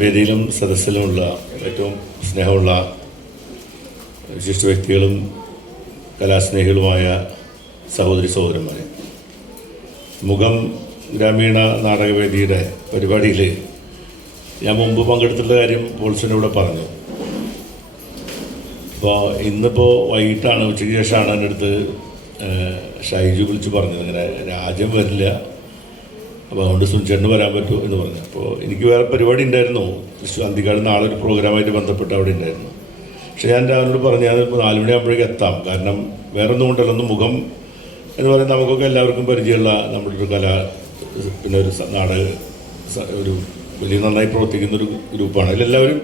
വേദിയിലും സദസ്സിലുമുള്ള ഏറ്റവും സ്നേഹമുള്ള വിശിഷ്ട വ്യക്തികളും കലാസ്നേഹികളുമായ സഹോദരി സഹോദരന്മാരെ, മുഖം ഗ്രാമീണ നാടകവേദിയുടെ പരിപാടിയിൽ ഞാൻ മുമ്പ് പങ്കെടുത്തിട്ടുള്ള കാര്യം പോൾസിനോട് പറഞ്ഞു. അപ്പോൾ ഇന്നിപ്പോൾ വൈകിട്ടാണ്, ഉച്ചയ്ക്ക് ശേഷമാണ് എൻ്റെ അടുത്ത് ഷൈജു വിളിച്ച് പറഞ്ഞത്, ഇങ്ങനെ രാജ്യം വരില്ല, അപ്പോൾ അതുകൊണ്ട് സുനിച്ചേട്ടന് വരാൻ പറ്റുമോ എന്ന് പറഞ്ഞു. അപ്പോൾ എനിക്ക് വേറെ പരിപാടി ഉണ്ടായിരുന്നു, തൃശ്ശൂർ അന്തിക്കാട് നാളെ ഒരു പ്രോഗ്രാമായിട്ട് ബന്ധപ്പെട്ട് അവിടെ ഉണ്ടായിരുന്നു. പക്ഷേ ഞാൻ രാവിലെ പറഞ്ഞു ഞാൻ 4 മണിയാകുമ്പോഴേക്ക് എത്താം, കാരണം വേറെ ഒന്നും കൊണ്ടല്ല, ഒന്ന് മുഖം എന്ന് പറയുന്നത് നമുക്കൊക്കെ എല്ലാവർക്കും പരിചയമുള്ള നമ്മുടെ ഒരു കല, പിന്നെ ഒരു നാടക ഒരു വലിയ നന്നായി പ്രവർത്തിക്കുന്ന ഒരു ഗ്രൂപ്പാണ്. അതിലെല്ലാവരും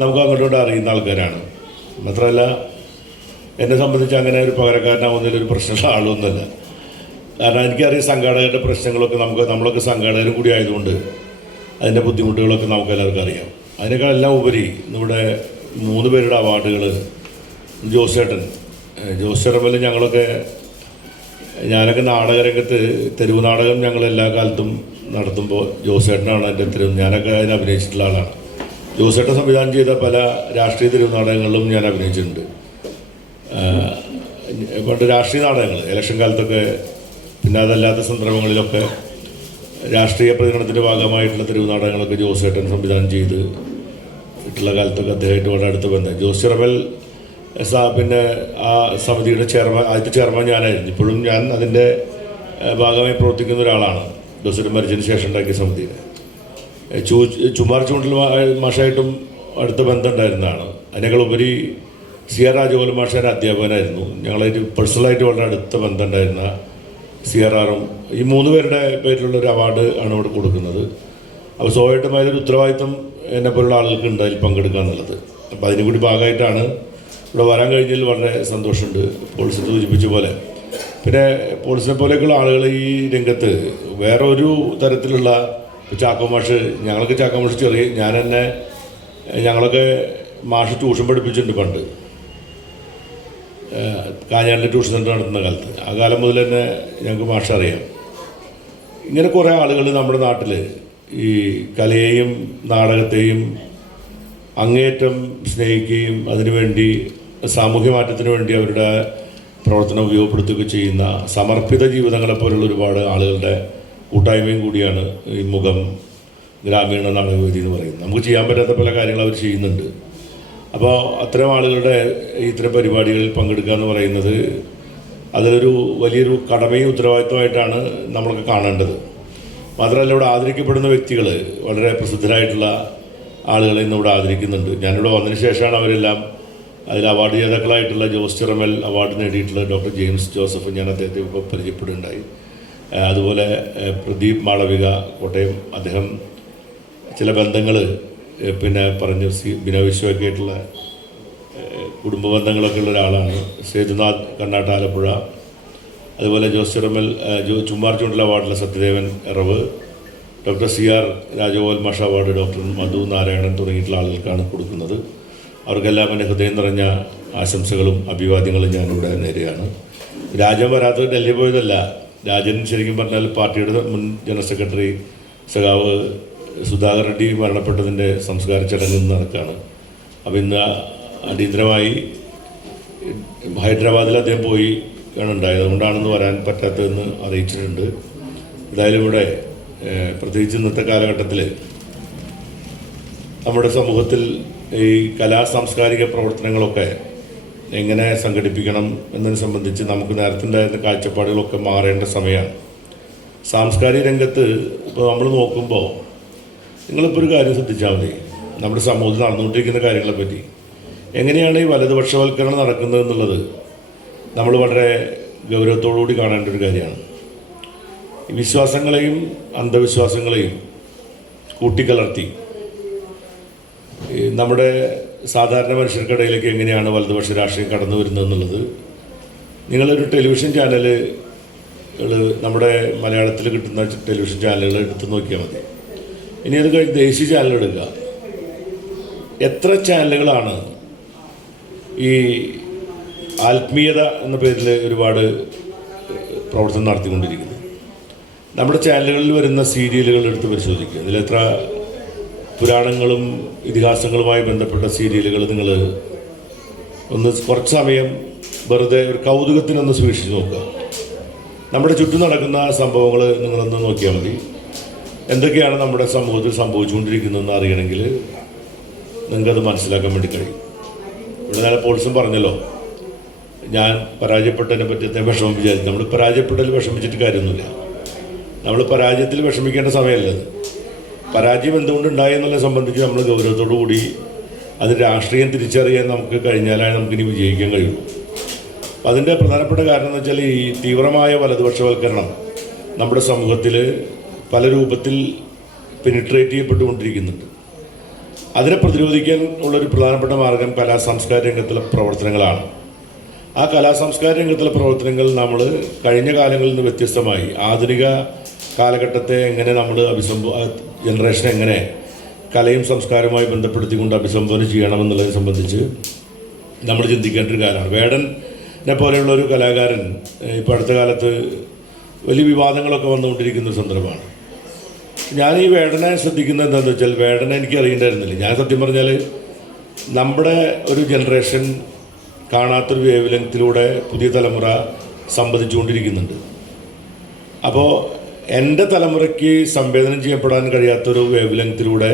നമുക്ക് അങ്ങോട്ടോട്ട് അറിയുന്ന ആൾക്കാരാണ്. മാത്രമല്ല എന്നെ സംബന്ധിച്ച് അങ്ങനെ ഒരു പകരക്കാരനാവുന്നതിലൊരു പ്രശ്നമുള്ള ആളൊന്നുമല്ല. കാരണം എനിക്കറിയാം സംഘാടകരുടെ പ്രശ്നങ്ങളൊക്കെ നമ്മളൊക്കെ സംഘാടകരും കൂടി ആയതുകൊണ്ട് അതിൻ്റെ ബുദ്ധിമുട്ടുകളൊക്കെ നമുക്ക് എല്ലാവർക്കും അറിയാം. അതിനേക്കാളെല്ലാം ഉപരി നമ്മുടെ 3 പേരുടെ അവാർഡുകൾ ജോസേട്ടൻ ചെറമൽ, ഞാനൊക്കെ നാടകരംഗത്ത് തെരുവ് നാടകം ഞങ്ങൾ എല്ലാ കാലത്തും നടത്തുമ്പോൾ ജോസേട്ടനാണ് എൻ്റെ ഞാനൊക്കെ അതിന് അഭിനയിച്ചിട്ടുള്ള ആളാണ്. ജോസേട്ടൻ സംവിധാനം ചെയ്ത പല രാഷ്ട്രീയ തെരുവ് നാടകങ്ങളിലും ഞാൻ അഭിനയിച്ചിട്ടുണ്ട്. പണ്ട് രാഷ്ട്രീയ നാടകങ്ങൾ ഇലക്ഷൻ കാലത്തൊക്കെ, പിന്നെ അതല്ലാത്ത സന്ദർഭങ്ങളിലൊക്കെ രാഷ്ട്രീയ പ്രതികരണത്തിൻ്റെ ഭാഗമായിട്ടുള്ള തെരുവ് നാടകങ്ങളൊക്കെ ജോസേട്ടൻ സംവിധാനം ചെയ്ത് ഇട്ടുള്ള കാലത്തൊക്കെ അദ്ദേഹമായിട്ട് വളരെ അടുത്ത ബന്ധം. ജോസ് ചെറമൽ പിന്നെ ആ സമിതിയുടെ ആദ്യത്തെ ചെയർമാൻ ഞാനായിരുന്നു. ഇപ്പോഴും ഞാൻ അതിൻ്റെ ഭാഗമായി പ്രവർത്തിക്കുന്ന ഒരാളാണ്. ജോസേട്ടൻ മരിച്ചതിന് ശേഷം ഉണ്ടാക്കിയ സമിതിയുടെ ചുമാർ ചൂണ്ടിൽ മാഷായിട്ടും അടുത്ത ബന്ധം ഉണ്ടായിരുന്നതാണ്. അതിനേക്കാളുപരി CR രാജഗോപാൽ മാഷാൻ അധ്യാപകനായിരുന്നു. ഞങ്ങളായിട്ട് പേഴ്സണലായിട്ട് വളരെ അടുത്ത ബന്ധം ഉണ്ടായിരുന്ന CRRും ഈ 3 പേരുടെ പേരിലുള്ളൊരു അവാർഡ് ആണ് ഇവിടെ കൊടുക്കുന്നത്. അപ്പോൾ സ്വാഭാവികമായൊരു ഉത്തരവാദിത്വം എന്നെപ്പോലുള്ള ആളുകൾക്ക് ഉണ്ട് അതിൽ പങ്കെടുക്കുക എന്നുള്ളത്. അപ്പോൾ അതിന് കൂടി ഭാഗമായിട്ടാണ് ഇവിടെ വരാൻ കഴിഞ്ഞതിൽ വളരെ സന്തോഷമുണ്ട്. പോളിസിനെ സൂചിപ്പിച്ച പോലെ, പിന്നെ പോളിസിനെ പോലെയൊക്കെയുള്ള ആളുകൾ ഈ രംഗത്ത് വേറെ ഒരു തരത്തിലുള്ള ചാക്കോ മാഷ്, ഞങ്ങളൊക്കെ ചാക്കോ മാഷ് ഞങ്ങളൊക്കെ മാഷ് ട്യൂഷൻ പഠിപ്പിച്ചിട്ടുണ്ട് പണ്ട് കാഞ്ഞാടിൻ്റെ ട്യൂഷൻ സെൻ്റർ നടത്തുന്ന കാലത്ത്. ആ കാലം മുതൽ തന്നെ ഞങ്ങൾക്ക് മാഷ അറിയാം. ഇങ്ങനെ കുറേ ആളുകൾ നമ്മുടെ നാട്ടിൽ ഈ കലയെയും നാടകത്തെയും അങ്ങേയറ്റം സ്നേഹിക്കുകയും അതിനുവേണ്ടി സാമൂഹ്യ മാറ്റത്തിന് വേണ്ടി അവരുടെ പ്രവർത്തനം ഉപയോഗപ്പെടുത്തുകയും ചെയ്യുന്ന സമർപ്പിത ജീവിതങ്ങളെപ്പോലുള്ള ഒരുപാട് ആളുകളുടെ കൂട്ടായ്മയും കൂടിയാണ് ഈ മുഖം ഗ്രാമീണ നാടകവേദി എന്ന് പറയുന്നത്. നമുക്ക് ചെയ്യാൻ പറ്റാത്ത പല കാര്യങ്ങൾ അവർ ചെയ്യുന്നുണ്ട്. അപ്പോൾ അത്തരം ആളുകളുടെ ഇത്തരം പരിപാടികളിൽ പങ്കെടുക്കുക എന്ന് പറയുന്നത് അതിലൊരു വലിയൊരു കടമയും ഉത്തരവാദിത്വമായിട്ടാണ് നമ്മളൊക്കെ കാണേണ്ടത്. മാത്രമല്ല ഇവിടെ ആദരിക്കപ്പെടുന്ന വ്യക്തികൾ വളരെ പ്രസിദ്ധരായിട്ടുള്ള ആളുകളെ ഇന്നിവിടെ ആദരിക്കുന്നുണ്ട്. ഞാനിവിടെ വന്നതിന് ശേഷമാണ് അവരെല്ലാം അതിൽ അവാർഡ് ജേതാക്കളായിട്ടുള്ള ജോസ് ചെറമൽ അവാർഡ് നേടിയിട്ടുള്ള ഡോക്ടർ ജെയിംസ് ജോസഫ്, ഞാൻ അദ്ദേഹത്തെ ഇപ്പോൾ പരിചയപ്പെടുകയുണ്ടായി. അതുപോലെ പ്രദീപ് മാളവിക കോട്ടയം, അദ്ദേഹം ചില ബന്ധങ്ങൾ പിന്നെ പറഞ്ഞു, ബിനോയ് വിശ്വമൊക്കെ ആയിട്ടുള്ള കുടുംബ ബന്ധങ്ങളൊക്കെ ഉള്ള ഒരാളാണ്. സേതുനാഥ് കണ്ണാട്ട് ആലപ്പുഴ, അതുപോലെ ജോസ് ചെറമൽ ചുമ്മാർ ചൂണ്ടൽ അവാർഡിലെ സത്യദേവൻ എറവ്, ഡോക്ടർ CR രാജഗോപാൽ മാഷ അവാർഡ് ഡോക്ടർ മധു നാരായണൻ തുടങ്ങിയിട്ടുള്ള ആളുകൾക്കാണ് കൊടുക്കുന്നത്. അവർക്കെല്ലാം എൻ്റെ ഹൃദയം നിറഞ്ഞ ആശംസകളും അഭിവാദ്യങ്ങളും ഞാനിവിടെ നേരെയാണ്. രാജൻ വരാത്തത് ഡൽഹി പോയതല്ല. രാജൻ ശരിക്കും പറഞ്ഞാൽ പാർട്ടിയുടെ മുൻ ജനറൽ സെക്രട്ടറി സഖാവ് സുധാകർ റെഡ്ഡി മരണപ്പെട്ടതിൻ്റെ സംസ്കാര ചടങ്ങിൽ നിന്ന് നടക്കുകയാണ്. അപ്പോൾ ഇന്ന് അടിയന്തരമായി ഹൈദരാബാദിൽ അദ്ദേഹം പോയി ഉണ്ടായത്, അതുകൊണ്ടാണെന്ന് വരാൻ പറ്റാത്തതെന്ന് അറിയിച്ചിട്ടുണ്ട്. എന്തായാലും ഇവിടെ പ്രത്യേകിച്ച് ഇന്നത്തെ കാലഘട്ടത്തിൽ നമ്മുടെ സമൂഹത്തിൽ ഈ സാംസ്കാരിക പ്രവർത്തനങ്ങളൊക്കെ എങ്ങനെ സംഘടിപ്പിക്കണം എന്നതിനെ സംബന്ധിച്ച് നമുക്ക് നേരത്തെ ഉണ്ടായിരുന്ന കാഴ്ചപ്പാടുകളൊക്കെ മാറേണ്ട സമയമാണ്. സാംസ്കാരിക രംഗത്ത് ഇപ്പോൾ നമ്മൾ നോക്കുമ്പോൾ നിങ്ങളിപ്പോൾ ഒരു കാര്യം ശ്രദ്ധിച്ചാൽ മതി, നമ്മുടെ സമൂഹത്തിൽ നടന്നുകൊണ്ടിരിക്കുന്ന കാര്യങ്ങളെപ്പറ്റി. എങ്ങനെയാണ് ഈ വലതുപക്ഷവൽക്കരണം നടക്കുന്നത് എന്നുള്ളത് നമ്മൾ വളരെ ഗൗരവത്തോടുകൂടി കാണേണ്ട ഒരു കാര്യമാണ്. ഈ വിശ്വാസങ്ങളെയും അന്ധവിശ്വാസങ്ങളെയും കൂട്ടിക്കലർത്തി നമ്മുടെ സാധാരണ മനുഷ്യർക്കിടയിലേക്ക് എങ്ങനെയാണ് വലതുപക്ഷ രാഷ്ട്രീയം കടന്നു വരുന്നതെന്നുള്ളത് നിങ്ങളൊരു ടെലിവിഷൻ ചാനൽ, നമ്മുടെ മലയാളത്തിൽ കിട്ടുന്ന ടെലിവിഷൻ ചാനലുകൾ എടുത്ത് നോക്കിയാൽ മതി. ഇനി അത് കഴിഞ്ഞ് ദേശീയ ചാനൽ എടുക്കുക. എത്ര ചാനലുകളാണ് ഈ ആത്മീയത എന്ന പേരിൽ ഒരുപാട് പ്രവർത്തനം നടത്തിക്കൊണ്ടിരിക്കുന്നത്. നമ്മുടെ ചാനലുകളിൽ വരുന്ന സീരിയലുകൾ എടുത്ത് പരിശോധിക്കുക. ഇതിലെത്ര പുരാണങ്ങളും ഇതിഹാസങ്ങളുമായി ബന്ധപ്പെട്ട സീരിയലുകൾ നിങ്ങൾ ഒന്ന് കുറച്ച് സമയം വെറുതെ ഒരു കൗതുകത്തിനൊന്ന് സൂക്ഷിച്ച് നോക്കുക. നമ്മുടെ ചുറ്റും നടക്കുന്ന സംഭവങ്ങൾ നിങ്ങളൊന്ന് നോക്കിയാൽ മതി. എന്തൊക്കെയാണ് നമ്മുടെ സമൂഹത്തിൽ സംഭവിച്ചുകൊണ്ടിരിക്കുന്നതെന്ന് അറിയണമെങ്കിൽ നിങ്ങൾക്കത് മനസ്സിലാക്കാൻ വേണ്ടി കഴിയും. ഇവിടെ നേരെ പോലീസും പറഞ്ഞല്ലോ, ഞാൻ പരാജയപ്പെട്ടതിനെ പറ്റി വിഷമം വിചാരിച്ചു. നമ്മൾ പരാജയപ്പെട്ടതിൽ വിഷമിച്ചിട്ട് കാര്യമൊന്നുമില്ല. നമ്മൾ പരാജയത്തിൽ വിഷമിക്കേണ്ട സമയമല്ലത്. പരാജയം എന്തുകൊണ്ടുണ്ടായി എന്നുള്ളതിനെ സംബന്ധിച്ച് നമ്മൾ ഗൗരവത്തോടു കൂടി അത് രാഷ്ട്രീയം തിരിച്ചറിയാൻ നമുക്ക് കഴിഞ്ഞാലേ നമുക്കിനി വിജയിക്കാൻ കഴിയുള്ളൂ. അപ്പം അതിൻ്റെ പ്രധാനപ്പെട്ട കാരണം എന്ന് വെച്ചാൽ ഈ തീവ്രമായ വലതുപക്ഷവൽക്കരണം നമ്മുടെ സമൂഹത്തിൽ പല രൂപത്തിൽ പെനിട്രേറ്റ് ചെയ്യപ്പെട്ടുകൊണ്ടിരിക്കുന്നുണ്ട്. അതിനെ പ്രതിരോധിക്കാൻ ഉള്ളൊരു പ്രധാനപ്പെട്ട മാർഗം സാംസ്കാരിക രംഗത്തുള്ള പ്രവർത്തനങ്ങളാണ്. ആ സാംസ്കാരിക രംഗത്തുള്ള പ്രവർത്തനങ്ങൾ നമ്മൾ കഴിഞ്ഞ കാലങ്ങളിൽ നിന്ന് വ്യത്യസ്തമായി ആധുനിക കാലഘട്ടത്തെ എങ്ങനെ നമ്മൾ ജനറേഷൻ എങ്ങനെ കലയും സംസ്കാരവുമായി ബന്ധപ്പെടുത്തിക്കൊണ്ട് അഭിസംബോധന ചെയ്യണമെന്നുള്ളതിനെ സംബന്ധിച്ച് നമ്മൾ ചിന്തിക്കേണ്ട ഒരു കാലമാണ്. വേടനെ പോലെയുള്ള ഒരു കലാകാരൻ ഇപ്പോൾ അടുത്ത കാലത്ത് വലിയ വിവാദങ്ങളൊക്കെ വന്നുകൊണ്ടിരിക്കുന്ന ഒരു സന്ദർഭമാണ്. ഞാൻ ഈ വേടനെ ശ്രദ്ധിക്കുന്നത് എന്താണെന്ന് വെച്ചാൽ, വേടനെ എനിക്ക് അറിയേണ്ടായിരുന്നില്ല. ഞാൻ സത്യം പറഞ്ഞാൽ നമ്മുടെ ഒരു ജനറേഷൻ കാണാത്തൊരു വേവ് ലെങ്ത്തിലൂടെ പുതിയ തലമുറ സംവദിച്ചുകൊണ്ടിരിക്കുന്നുണ്ട്. അപ്പോൾ എൻ്റെ തലമുറയ്ക്ക് സംവേദനം ചെയ്യപ്പെടാൻ കഴിയാത്തൊരു വേവ് ലെങ്ത്തിലൂടെ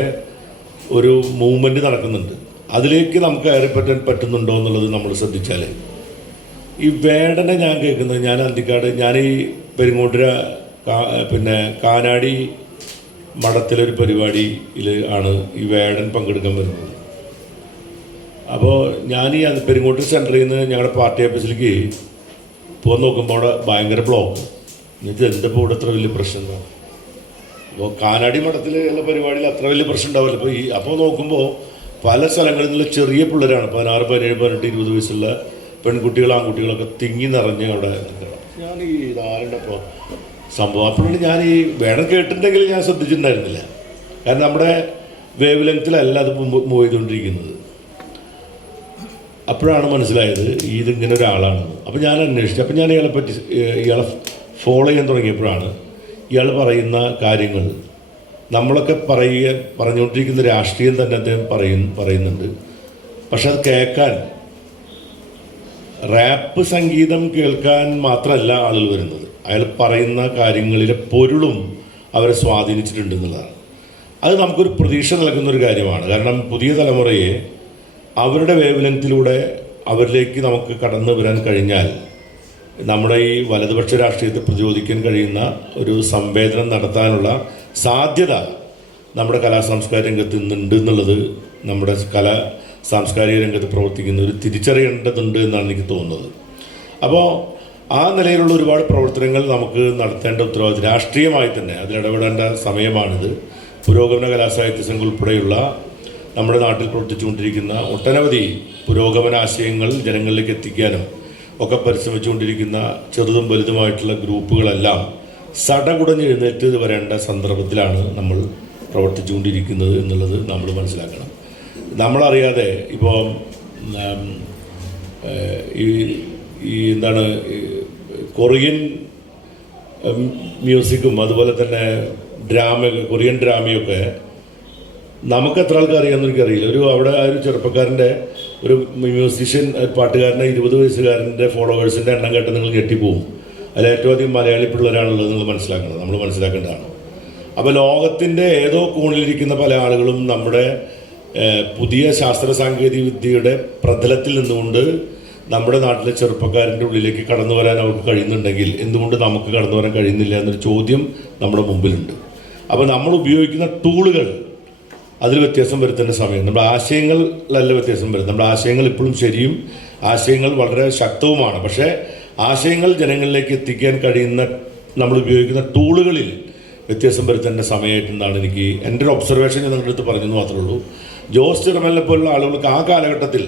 ഒരു മൂവ്മെൻറ്റ് നടക്കുന്നുണ്ട്. അതിലേക്ക് നമുക്ക് കയറിപ്പറ്റാൻ പറ്റുന്നുണ്ടോ എന്നുള്ളത് നമ്മൾ ശ്രദ്ധിച്ചാൽ, ഈ വേടനെ ഞാൻ കേൾക്കുന്നത്, ഞാൻ അന്തിക്കാട്, ഞാൻ ഈ പെരുങ്ങോട്ടുര കാനാടി മഠത്തിലൊരു പരിപാടിയിൽ ആണ് ഈ വേടൻ പങ്കെടുക്കാൻ വരുന്നത്. അപ്പോൾ ഞാൻ ഈ പെരുങ്ങോട്ടൂർ സെൻറ്ററിൽ നിന്ന് ഞങ്ങളുടെ പാർട്ടി ഓഫീസിലേക്ക് പോകാൻ നോക്കുമ്പോൾ അവിടെ ഭയങ്കര ബ്ലോക്ക്. എന്നിട്ട് എന്തപ്പോൾ ഇവിടെ അത്ര വലിയ പ്രശ്നം ഉണ്ടാവും? അപ്പോൾ കാനാടി മഠത്തിൽ ഉള്ള പരിപാടിയിൽ അത്ര വലിയ പ്രശ്നം ഉണ്ടാവില്ല. അപ്പോൾ നോക്കുമ്പോൾ പല സ്ഥലങ്ങളിൽ നിന്നുള്ള ചെറിയ പിള്ളേരാണ്, 16, 17, 18, 20 വയസ്സുള്ള പെൺകുട്ടികൾ ആൺകുട്ടികളൊക്കെ തിങ്ങി നിറഞ്ഞ് അവിടെ നിൽക്കണം. ഞാൻ ഈ ഇതാരുടെ ഇപ്പോൾ സംഭവം അപ്പോഴാണ് ഞാൻ ഈ വേണം കേട്ടിട്ടുണ്ടെങ്കിൽ ഞാൻ ശ്രദ്ധിച്ചിട്ടുണ്ടായിരുന്നില്ല. കാരണം നമ്മുടെ വേവ് ലെങ്ത്തിലല്ല അത് മൂവ് ചെയ്തുകൊണ്ടിരിക്കുന്നത്. അപ്പോഴാണ് മനസ്സിലായത് ഇതിങ്ങനെ ഒരാളാണ്. അപ്പോൾ ഞാൻ അന്വേഷിച്ചു. അപ്പോൾ ഞാൻ ഇയാളെ ഫോളോ ചെയ്യാൻ തുടങ്ങിയപ്പോഴാണ് ഇയാൾ പറയുന്ന കാര്യങ്ങൾ, നമ്മളൊക്കെ പറഞ്ഞുകൊണ്ടിരിക്കുന്ന രാഷ്ട്രീയം തന്നെ അദ്ദേഹം പറയുന്നുണ്ട്. പക്ഷെ അത് കേൾക്കാൻ, റാപ്പ് സംഗീതം കേൾക്കാൻ മാത്രമല്ല ആളുകൾ വരുന്നത്, അയാൾ പറയുന്ന കാര്യങ്ങളിലെ പൊരുളും അവരെ സ്വാധീനിച്ചിട്ടുണ്ട് എന്നുള്ളതാണ്. അത് നമുക്കൊരു പ്രതീക്ഷ നൽകുന്നൊരു കാര്യമാണ്. കാരണം പുതിയ തലമുറയെ അവരുടെ വേവ് ലെങ്ത്തിലൂടെ അവരിലേക്ക് നമുക്ക് കടന്നു വരാൻ കഴിഞ്ഞാൽ നമ്മുടെ ഈ വലതുപക്ഷ രാഷ്ട്രീയത്തെ പ്രതിരോധിക്കാൻ കഴിയുന്ന ഒരു സംവേദനം നടത്താനുള്ള സാധ്യത നമ്മുടെ സാംസ്കാരിക രംഗത്ത് ഇന്നുണ്ട് എന്നുള്ളത് നമ്മുടെ സാംസ്കാരിക രംഗത്ത് പ്രവർത്തിക്കുന്നവർ തിരിച്ചറിയേണ്ടതുണ്ട് എന്നാണ് എനിക്ക് തോന്നുന്നത്. അപ്പോൾ ആ നിലയിലുള്ള ഒരുപാട് പ്രവർത്തനങ്ങൾ നമുക്ക് നടത്തേണ്ട ഉത്തരവാദിത്വം രാഷ്ട്രീയമായി തന്നെ അതിലിടപെടേണ്ട സമയമാണിത്. പുരോഗമന കലാസാഹിത്യ സംഘം ഉൾപ്പെടെയുള്ള നമ്മുടെ നാട്ടിൽ പ്രവർത്തിച്ചുകൊണ്ടിരിക്കുന്ന ഒട്ടനവധി പുരോഗമന ആശയങ്ങൾ ജനങ്ങളിലേക്ക് എത്തിക്കാനും ഒക്കെ പരിശ്രമിച്ചുകൊണ്ടിരിക്കുന്ന ചെറുതും വലുതുമായിട്ടുള്ള ഗ്രൂപ്പുകളെല്ലാം സടകുടഞ്ഞ് എഴുന്നേറ്റ് വരേണ്ട സന്ദർഭത്തിലാണ് നമ്മൾ പ്രവർത്തിച്ചുകൊണ്ടിരിക്കുന്നത് എന്നുള്ളത് നമ്മൾ മനസ്സിലാക്കണം. നമ്മളറിയാതെ ഇപ്പോൾ ഈ എന്താണ് കൊറിയൻ മ്യൂസിക്കും അതുപോലെ തന്നെ കൊറിയൻ ഡ്രാമയൊക്കെ നമുക്ക് എത്ര ആൾക്ക് അറിയാമെന്ന് എനിക്കറിയില്ല. അവിടെ ആ ഒരു ചെറുപ്പക്കാരൻ്റെ ഒരു മ്യൂസീഷ്യൻ പാട്ടുകാരൻ്റെ 20 വയസ്സുകാരൻ്റെ ഫോളോവേഴ്സിൻ്റെ എണ്ണം കേട്ട് നിങ്ങൾ ഞെട്ടിപ്പോവും. അതിൽ ഏറ്റവും അധികം മലയാളി പിള്ളേരാണുള്ളത് നിങ്ങൾ മനസ്സിലാക്കണം, നമ്മൾ മനസ്സിലാക്കേണ്ടതാണ്. അപ്പോൾ ലോകത്തിൻ്റെ ഏതോ കോണിലിരിക്കുന്ന പല ആളുകളും നമ്മുടെ പുതിയ ശാസ്ത്ര സാങ്കേതിക വിദ്യയുടെ പ്രതലത്തിൽ നിന്നുകൊണ്ട് നമ്മുടെ നാട്ടിലെ ചെറുപ്പക്കാരൻ്റെ ഉള്ളിലേക്ക് കടന്നു വരാൻ അവർക്ക് കഴിയുന്നുണ്ടെങ്കിൽ എന്തുകൊണ്ട് നമുക്ക് കടന്നു വരാൻ കഴിയുന്നില്ല എന്നൊരു ചോദ്യം നമ്മുടെ മുമ്പിലുണ്ട്. അപ്പോൾ നമ്മൾ ഉപയോഗിക്കുന്ന ടൂളുകൾ അതിൽ വ്യത്യാസം വരുത്തേണ്ട സമയം, നമ്മുടെ ആശയങ്ങളിലല്ല വ്യത്യാസം വരുന്നത്. നമ്മുടെ ആശയങ്ങൾ ഇപ്പോഴും ശരിയും ആശയങ്ങൾ വളരെ ശക്തവുമാണ്. പക്ഷേ ആശയങ്ങൾ ജനങ്ങളിലേക്ക് എത്തിക്കാൻ കഴിയുന്ന നമ്മൾ ഉപയോഗിക്കുന്ന ടൂളുകളിൽ വ്യത്യാസം വരുത്തേണ്ട സമയമായിട്ടെന്നാണ് എനിക്ക് എൻ്റെ ഒരു ഒബ്സർവേഷൻ ഞാൻ നിങ്ങളുടെ അടുത്ത് പറഞ്ഞെന്ന് മാത്രമേ ഉള്ളൂ. ജോസ് ചെറുമലിനെ പോലുള്ള ആളുകൾക്ക് ആ കാലഘട്ടത്തിൽ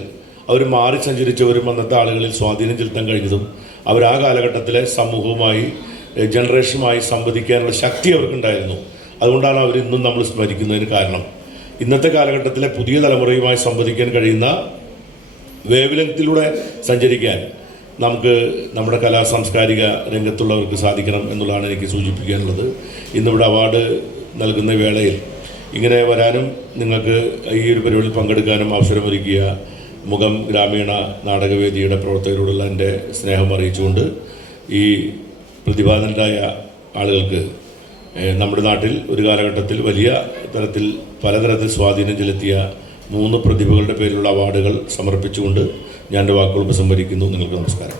അവർ മാറി സഞ്ചരിച്ചവരും അന്നത്തെ ആളുകളിൽ സ്വാധീനം ചെലുത്താൻ കഴിഞ്ഞതും അവർ ആ കാലഘട്ടത്തിലെ സമൂഹവുമായി ജനറേഷനുമായി സംവദിക്കാനുള്ള ശക്തി അവർക്കുണ്ടായിരുന്നു. അതുകൊണ്ടാണ് അവരിന്നും നമ്മൾ സ്മരിക്കുന്നതിന് കാരണം. ഇന്നത്തെ കാലഘട്ടത്തിലെ പുതിയ തലമുറയുമായി സംവദിക്കാൻ കഴിയുന്ന വേവ് ലെങ്ത്തിലൂടെ സഞ്ചരിക്കാൻ നമുക്ക് നമ്മുടെ സാംസ്കാരിക രംഗത്തുള്ളവർക്ക് സാധിക്കണം എന്നുള്ളതാണ് എനിക്ക് സൂചിപ്പിക്കാനുള്ളത്. ഇന്നിവിടെ അവാർഡ് നൽകുന്ന വേളയിൽ ഇങ്ങനെ വരാനും നിങ്ങൾക്ക് ഈ ഒരു പരിപാടിയിൽ പങ്കെടുക്കാനും അവസരമൊരുക്കിയ മുഖം ഗ്രാമീണ നാടകവേദിയുടെ പ്രവർത്തകരോടുള്ള എൻ്റെ സ്നേഹം അറിയിച്ചുകൊണ്ട് ഈ പ്രതിഭാധനരായ ആളുകൾക്ക് നമ്മുടെ നാട്ടിൽ ഒരു കാലഘട്ടത്തിൽ വലിയ തരത്തിൽ പലതരത്തിൽ സ്വാധീനം ചെലുത്തിയ 3 പ്രതിഭകളുടെ പേരിലുള്ള അവാർഡുകൾ സമർപ്പിച്ചുകൊണ്ട് ഞാൻ എൻ്റെ വാക്കുകൾ ഉപസംഹരിക്കുന്നു. നിങ്ങൾക്ക് നമസ്കാരം.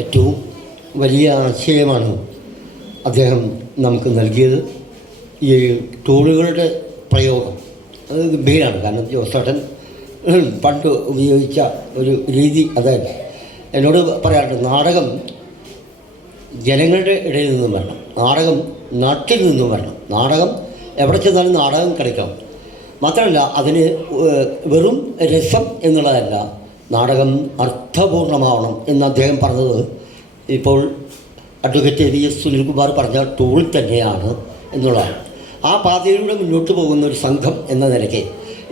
ഏറ്റവും വലിയ ആശയമാണ് അദ്ദേഹം നമുക്ക് നൽകിയത്. ഈ ടൂളുകളുടെ പ്രയോഗം അത് ഗംഭീരമാണ്. കാരണം ജോസേട്ടൻ പണ്ട് ഉപയോഗിച്ച ഒരു രീതി അതല്ല. എന്നോട് പറയാറുണ്ട്, നാടകം ജനങ്ങളുടെ ഇടയിൽ നിന്നും വരണം, നാടകം നാട്ടിൽ നിന്നും വരണം, നാടകം എവിടെ ചെന്നാലും നാടകം കളിക്കണം. മാത്രമല്ല അതിന് വെറും രസം എന്നുള്ളതല്ല, നാടകം അർത്ഥപൂർണമാവണം എന്ന് അദ്ദേഹം പറഞ്ഞത് ഇപ്പോൾ അഡ്വക്കേറ്റ് VS സുനിൽകുമാർ പറഞ്ഞ ടൂൾ തന്നെയാണ് എന്നുള്ളതാണ്. ആ പാതയിലൂടെ മുന്നോട്ട് പോകുന്ന ഒരു സംഘം എന്ന നിലയ്ക്ക്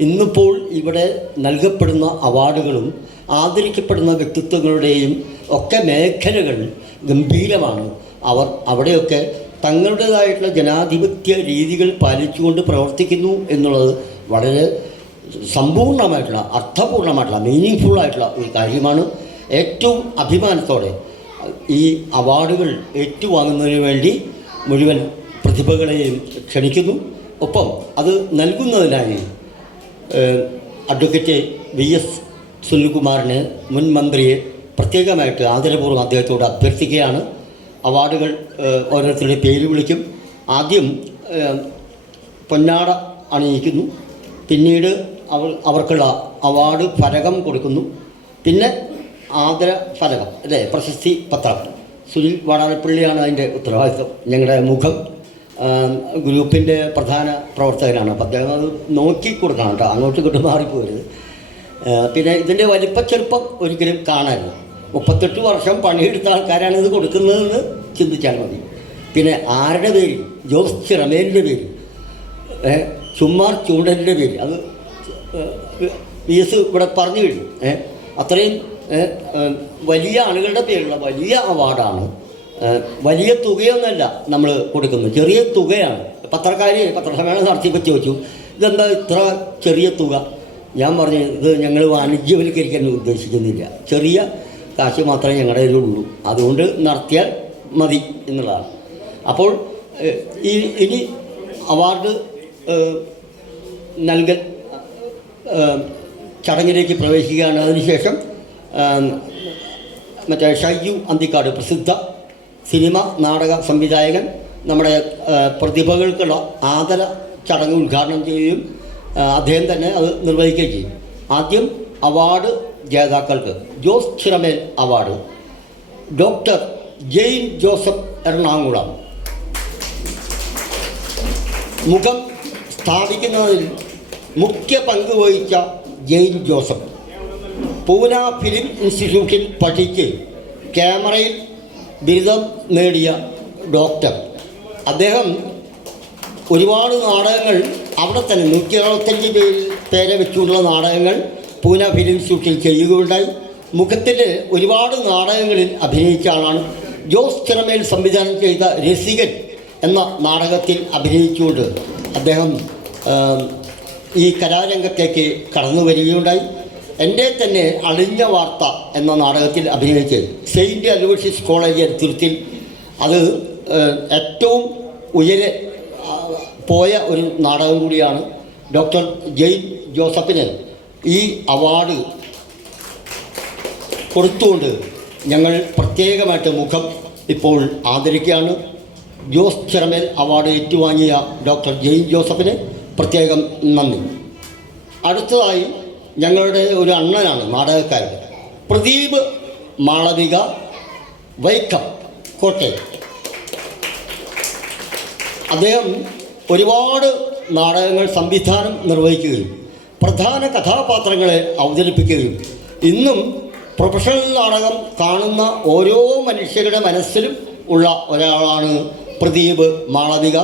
ഇന്നിപ്പോൾ ഇവിടെ നൽകപ്പെടുന്ന അവാർഡുകളും ആദരിക്കപ്പെടുന്ന വ്യക്തിത്വങ്ങളുടെയും ഒക്കെ മേഖലകൾ ഗംഭീരമാണ്. അവർ അവിടെയൊക്കെ തങ്ങളുടേതായിട്ടുള്ള ജനാധിപത്യ രീതികൾ പാലിച്ചുകൊണ്ട് പ്രവർത്തിക്കുന്നു എന്നുള്ളത് വളരെ സമ്പൂർണ്ണമായിട്ടുള്ള അർത്ഥപൂർണ്ണമായിട്ടുള്ള മീനിങ് ആയിട്ടുള്ള ഒരു കാര്യമാണ്. ഏറ്റവും അഭിമാനത്തോടെ ഈ അവാർഡുകൾ ഏറ്റുവാങ്ങുന്നതിന് വേണ്ടി മുഴുവൻ പ്രതിഭകളെയും ക്ഷണിക്കുന്നു. ഒപ്പം അത് നൽകുന്നതിനായി അഡ്വക്കേറ്റ് VS സുനിൽകുമാറിന് മുൻ മന്ത്രിയെ പ്രത്യേകമായിട്ട് ആദരപൂർവ്വം അദ്ദേഹത്തോട് അഭ്യർത്ഥിക്കുകയാണ്. അവാർഡുകൾ ഓരോരുത്തരുടെ പേര് വിളിക്കും. ആദ്യം പൊന്നാട അണിയിക്കുന്നു, പിന്നീട് അവർക്കുള്ള അവാർഡ് ഫലകം കൊടുക്കുന്നു, പിന്നെ ആദര ഫലകം അല്ലേ, പ്രശസ്തി പത്രം. സുനിൽ വാടാനപ്പള്ളിയാണ് അതിൻ്റെ ഉത്തരവാദിത്വം. ഞങ്ങളുടെ മുഖം ഗ്രൂപ്പിൻ്റെ പ്രധാന പ്രവർത്തകനാണ്. അപ്പോൾ അദ്ദേഹം അത് നോക്കി കൊടുക്കണം കേട്ടോ, അങ്ങോട്ട് ഇങ്ങോട്ട് മാറിപ്പോരുത്. പിന്നെ ഇതിൻ്റെ വലിപ്പച്ചെറുപ്പം ഒരിക്കലും കാണരുത്. 38 വർഷം പണിയെടുത്ത ആൾക്കാരാണ് ഇത് കൊടുക്കുന്നതെന്ന് ചിന്തിച്ചാൽ മതി. പിന്നെ ആരുടെ പേര്, ജോസ് ചിറമേലിൻ്റെ പേര്, ചുമ്മാർ ചൂണ്ടലിൻ്റെ പേര്, അത് VS ഇവിടെ പറഞ്ഞു കഴിഞ്ഞു. അത്രയും വലിയ ആളുകളുടെ പേരുള്ള വലിയ അവാർഡാണ്. വലിയ തുകയൊന്നുമല്ല നമ്മൾ കൊടുക്കുന്നത്, ചെറിയ തുകയാണ്. പത്രസമ്മേളനം നടത്തിയപ്പോൾ ചോദിച്ചു, ഇതെന്താ ഇത്ര ചെറിയ തുക? ഞാൻ പറഞ്ഞു, ഇത് ഞങ്ങൾ വാണിജ്യവൽക്കരിക്കാൻ ഉദ്ദേശിക്കുന്നില്ല, ചെറിയ കാശ് മാത്രമേ ഞങ്ങളുടെ കയ്യിലുള്ളൂ, അതുകൊണ്ട് നടത്തിയാൽ മതി എന്നുള്ളതാണ്. അപ്പോൾ ഇനി അവാർഡ് നൽകൽ ചടങ്ങിലേക്ക് പ്രവേശിക്കുകയാണ്. അതിനുശേഷം മറ്റേ ഷൈജു അന്തിക്കാട്, പ്രസിദ്ധ സിനിമ നാടക സംവിധായകൻ, നമ്മുടെ പ്രതിഭകൾക്കുള്ള ആദര ചടങ്ങ് ഉദ്ഘാടനം ചെയ്യുകയും അദ്ദേഹം തന്നെ അത് നിർവഹിക്കുകയും ചെയ്യും. ആദ്യം അവാർഡ് ജേതാക്കൾക്ക് ജോസ് ചിറമേൽ അവാർഡ് ഡോക്ടർ ജെയിൻ ജോസഫ് എറണാകുളം. മുഖം സ്ഥാപിക്കുന്നതിൽ മുഖ്യ പങ്ക് വഹിച്ച ജെയിൻ ജോസഫ് പൂന ഫിലിം ഇൻസ്റ്റിറ്റ്യൂട്ടിൽ പഠിച്ച് ക്യാമറയിൽ ബിരുദം നേടിയ ഡോക്ടർ. അദ്ദേഹം ഒരുപാട് നാടകങ്ങൾ അവിടെ തന്നെ 165 പേരെ വെച്ചുകൊണ്ടുള്ള നാടകങ്ങൾ പൂന ഫിലിം ഇൻസ്റ്റിറ്റ്യൂട്ടിൽ ചെയ്യുകയുണ്ടായി. മുഖത്തിൽ ഒരുപാട് നാടകങ്ങളിൽ അഭിനയിച്ച ആളാണ്. ജോസ് ചിറമേൽ സംവിധാനം ചെയ്ത രസികൻ എന്ന നാടകത്തിൽ അഭിനയിച്ചുകൊണ്ട് അദ്ദേഹം ഈ കലാരംഗത്തേക്ക് കടന്നു വരികയുണ്ടായി. എൻ്റെ തന്നെ അളിഞ്ഞ വാർത്ത എന്ന നാടകത്തിൽ അഭിനയിച്ച് സെയിൻറ്റ് അലോഷ്യസ് കോളേജ് തുരുത്തിൽ അത് ഏറ്റവും ഉയരെ പോയ ഒരു നാടകം കൂടിയാണ്. ഡോക്ടർ ജെയിൻ ജോസഫിന് ഈ അവാർഡ് കൊടുത്തുകൊണ്ട് ഞങ്ങൾ പ്രത്യേകമായിട്ട് മുഖം ഇപ്പോൾ ആദരിക്കുകയാണ്. ജോസ് ചിറമേൽ അവാർഡ് ഏറ്റുവാങ്ങിയ ഡോക്ടർ ജെയിൻ ജോസഫിന് പ്രത്യേകം നന്ദി. അടുത്തതായി ഞങ്ങളുടെ ഒരു അണ്ണനാണ് നാടകക്കാരൻ, പ്രദീപ് മാളവിക, വൈക്കം, കോട്ടയം. അദ്ദേഹം ഒരുപാട് നാടകങ്ങൾ സംവിധാനം നിർവഹിക്കുകയും പ്രധാന കഥാപാത്രങ്ങളെ അവതരിപ്പിക്കുകയും ഇന്നും പ്രൊഫഷണൽ നാടകം കാണുന്ന ഓരോ മനുഷ്യരുടെ മനസ്സിലും ഉള്ള ഒരാളാണ് പ്രദീപ് മാളവിക.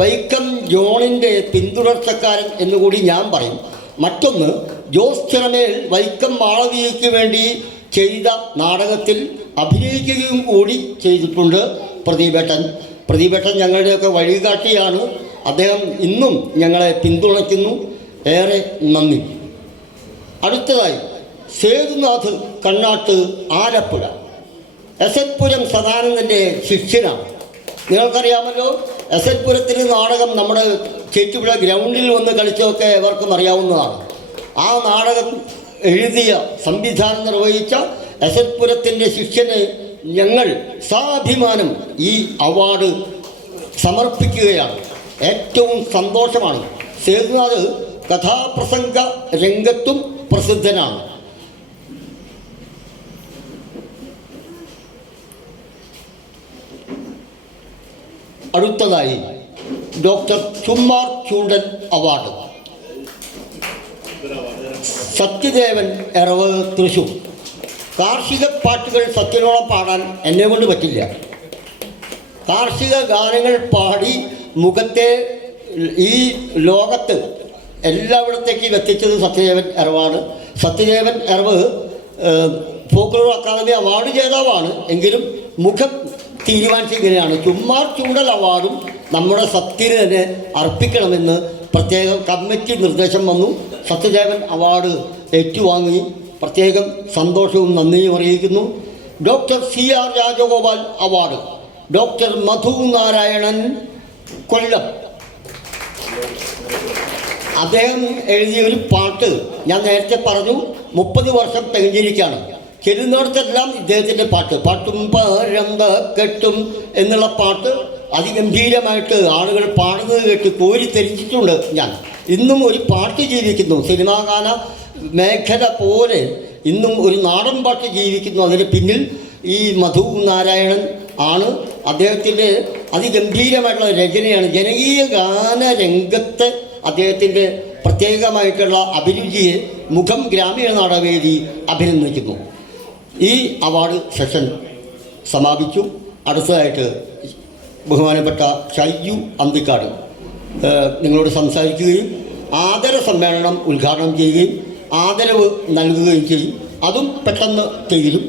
വൈക്കം ജോണിൻ്റെ പിന്തുടർച്ചക്കാരൻ എന്നുകൂടി ഞാൻ പറയും. മറ്റൊന്ന്, ജോസ് ചിറമേൽ വൈക്കം മാളവികയ്ക്ക് വേണ്ടി ചെയ്ത നാടകത്തിൽ അഭിനയിക്കുകയും കൂടി ചെയ്തിട്ടുണ്ട് പ്രദീപേട്ടൻ ഞങ്ങളുടെയൊക്കെ വഴികാട്ടിയാണ്. അദ്ദേഹം ഇന്നും ഞങ്ങളെ പിന്തുണയ്ക്കുന്നു. ഏറെ നന്ദി. അടുത്തതായി സേതുനാഥ് കണ്ണാട്ട് ആലപ്പുഴ എസ് പുരം സദാനന്ദൻ്റെ ശിഷ്യനാണ്. നിങ്ങൾക്കറിയാമല്ലോ, എസ് പുരത്തിന് നാടകം നമ്മുടെ ചേറ്റുപുഴ ഗ്രൗണ്ടിൽ വന്ന് കളിച്ചതൊക്കെ എവർക്കും അറിയാവുന്നതാണ്. ആ നാടകം എഴുതിയ സംവിധാനം നിർവഹിച്ച എസ് പുരത്തിൻ്റെ ശിഷ്യന് ഞങ്ങൾ സാഭിമാനം ഈ അവാർഡ് സമർപ്പിക്കുകയാണ്. ഏറ്റവും സന്തോഷമാണ്. സേതുനാഥ് കഥാപ്രസംഗ രംഗത്തും പ്രസിദ്ധനാണ്. അടുത്തതായി ഡോക്ടർ ചുമ്മാർ ചൂണ്ടൻ അവാർഡ് സത്യദേവൻ എറവ് തൃശൂർ. കാർഷിക പാട്ടുകൾ സത്യനോളം പാടാൻ എന്നെ കൊണ്ട് പറ്റില്ല. കാർഷിക ഗാനങ്ങൾ പാടി മുഖത്തെ ഈ ലോകത്ത് എല്ലായിടത്തേക്കും എത്തിച്ചത് സത്യദേവൻ എറവാണ്. Sathyadevan Erav folklore academy award ജേതാവാണ്. എങ്കിലും മുഖം തീരുമാനിച്ചിങ്ങനെയാണ്. ചുമ്മാർ ചൂണ്ടൽ അവാർഡും നമ്മുടെ സത്യന് തന്നെ അർപ്പിക്കണമെന്ന് പ്രത്യേകം കമ്മിറ്റി നിർദ്ദേശം വന്നു. സത്യദേവൻ അവാർഡ് ഏറ്റുവാങ്ങി പ്രത്യേകം സന്തോഷവും നന്ദിയും അറിയിക്കുന്നു. Doctor CR Rajagopal award doctor Madhu Narayanan Kollam. അദ്ദേഹം എഴുതിയ ഒരു പാട്ട് ഞാൻ നേരത്തെ പറഞ്ഞു, 30 വർഷം തികഞ്ഞിരിക്കുകയാണ്. ചെല്ലുന്നിടത്തെല്ലാം ഇദ്ദേഹത്തിൻ്റെ പാട്ടും പരമ്പ കെട്ടും എന്നുള്ള പാട്ട് അതിഗംഭീരമായിട്ട് ആളുകൾ പാടുന്നത് കേട്ട് കോരിത്തെരിച്ചിട്ടുണ്ട്. ഞാൻ ഇന്നും ഒരു പാട്ട് ജീവിക്കുന്നു. സിനിമാഗാന മേഖല പോലെ ഇന്നും ഒരു നാടൻ പാട്ട് ജീവിക്കുന്നു. അതിന് പിന്നിൽ ഈ മധു നാരായണൻ ആണ്. അദ്ദേഹത്തിൻ്റെ അതിഗംഭീരമായിട്ടുള്ള രചനയാണ്. ജനകീയ ഗാന രംഗത്ത് അദ്ദേഹത്തിൻ്റെ പ്രത്യേകമായിട്ടുള്ള അഭിരുചിയെ മുഖം ഗ്രാമീണ നാടകവേദി അഭിനന്ദിക്കുന്നു. ഈ അവാർഡ് സെഷൻ സമാപിച്ചു. അടുത്തതായിട്ട് ബഹുമാനപ്പെട്ട ഷൈജു അന്തിക്കാട് നിങ്ങളോട് സംസാരിക്കുകയും ആദര സമ്മേളനം ഉദ്ഘാടനം ചെയ്യുകയും ആദരവ് നൽകുകയും ചെയ്യും. അതും പെട്ടെന്ന് ചെയ്യും.